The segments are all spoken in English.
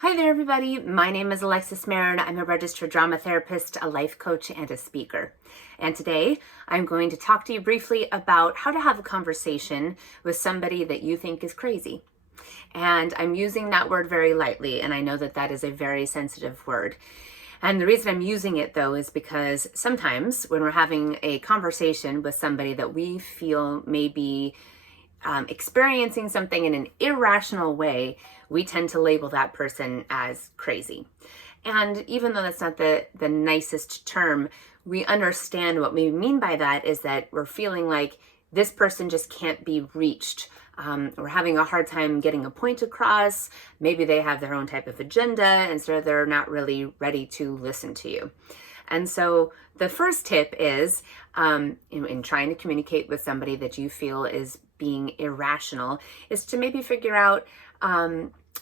Hi there, everybody. My name is Alexis Marin. I'm a registered drama therapist, a life coach, and a speaker. And today I'm going to talk to you briefly about how to have a conversation with somebody that you think is crazy. And I'm using that word very lightly, and I know that that is a very sensitive word. And the reason I'm using it, though, is because sometimes when we're having a conversation with somebody that we feel may be experiencing something in an irrational way, we tend to label that person as crazy. And even though that's not the nicest term, we understand what we mean by that is that we're feeling like this person just can't be reached. We're having a hard time getting a point across. Maybe they have their own type of agenda, and so they're not really ready to listen to you. And so the first tip is in trying to communicate with somebody that you feel is being irrational is to maybe figure out,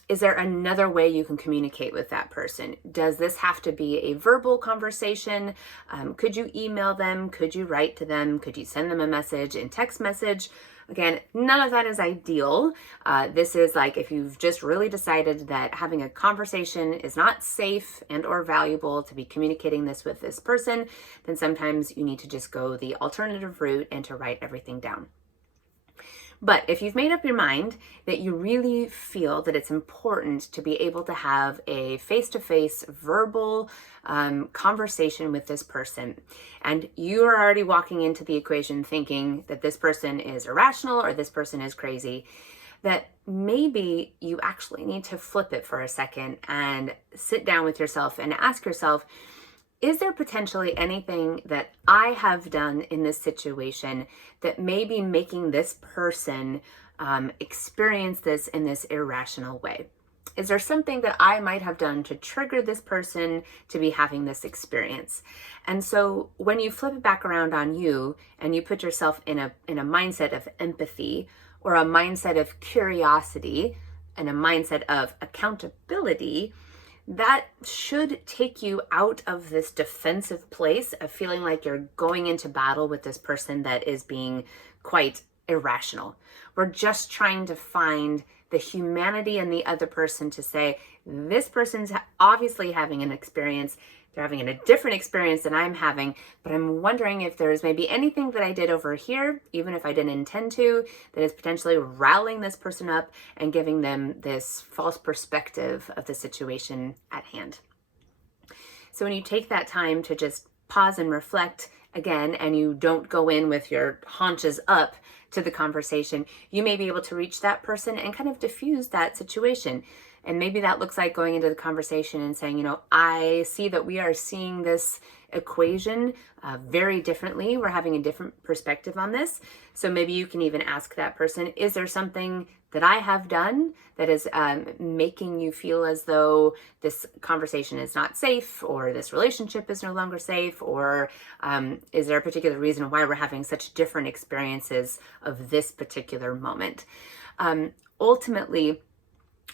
is there another way you can communicate with that person? Does this have to be a verbal conversation? Could you email them? Could you write to them? Could you send them a message in text message? Again, none of that is ideal. This is like if you've just really decided that having a conversation is not safe and or valuable to be communicating this with this person, then sometimes you need to just go the alternative route and to write everything down. But if you've made up your mind that you really feel that it's important to be able to have a face-to-face verbal conversation with this person, and you are already walking into the equation thinking that this person is irrational or this person is crazy, that maybe you actually need to flip it for a second and sit down with yourself and ask yourself, is there potentially anything that I have done in this situation that may be making this person experience this in this irrational way? Is there something that I might have done to trigger this person to be having this experience? And so when you flip it back around on you and you put yourself in a mindset of empathy or a mindset of curiosity and a mindset of accountability, that should take you out of this defensive place of feeling like you're going into battle with this person that is being quite irrational. We're just trying to find the humanity in the other person to say, this person's obviously having an experience. They're having a different experience than I'm having, but I'm wondering if there's maybe anything that I did over here, even if I didn't intend to, that is potentially riling this person up and giving them this false perspective of the situation at hand. So when you take that time to just pause and reflect again, and you don't go in with your haunches up to the conversation, you may be able to reach that person and kind of diffuse that situation. And maybe that looks like going into the conversation and saying, I see that we are seeing this equation very differently. We're having a different perspective on this. So maybe you can even ask that person, is there something that I have done that is making you feel as though this conversation is not safe, or this relationship is no longer safe, or is there a particular reason why we're having such different experiences of this particular moment? Ultimately,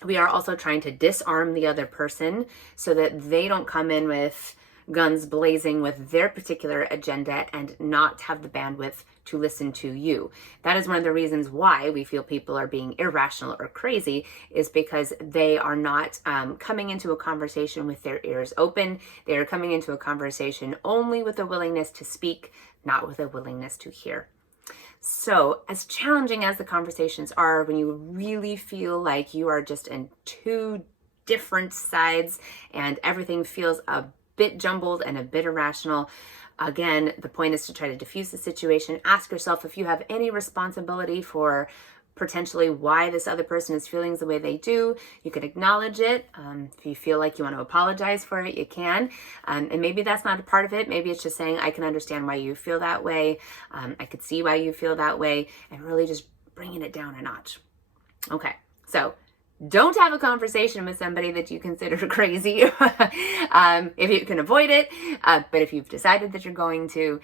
we are also trying to disarm the other person so that they don't come in with guns blazing with their particular agenda and not have the bandwidth to listen to you. That is one of the reasons why we feel people are being irrational or crazy, is because they are not coming into a conversation with their ears open. They are coming into a conversation only with a willingness to speak, not with a willingness to hear. So as challenging as the conversations are, when you really feel like you are just in two different sides and everything feels a bit jumbled and a bit irrational, again, the point is to try to diffuse the situation. Ask yourself if you have any responsibility for potentially why this other person is feeling the way they do. You can acknowledge it. If you feel like you want to apologize for it, you can. And maybe that's not a part of it. Maybe it's just saying, I can understand why you feel that way. I could see why you feel that way, and really just bringing it down a notch. Okay, so don't have a conversation with somebody that you consider crazy if you can avoid it. But if you've decided that you're going to,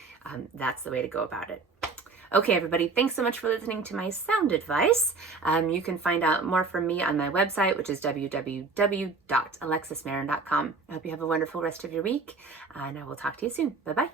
that's the way to go about it. Okay, everybody, thanks so much for listening to my sound advice. You can find out more from me on my website, which is www.alexismarin.com. I hope you have a wonderful rest of your week, and I will talk to you soon. Bye-bye.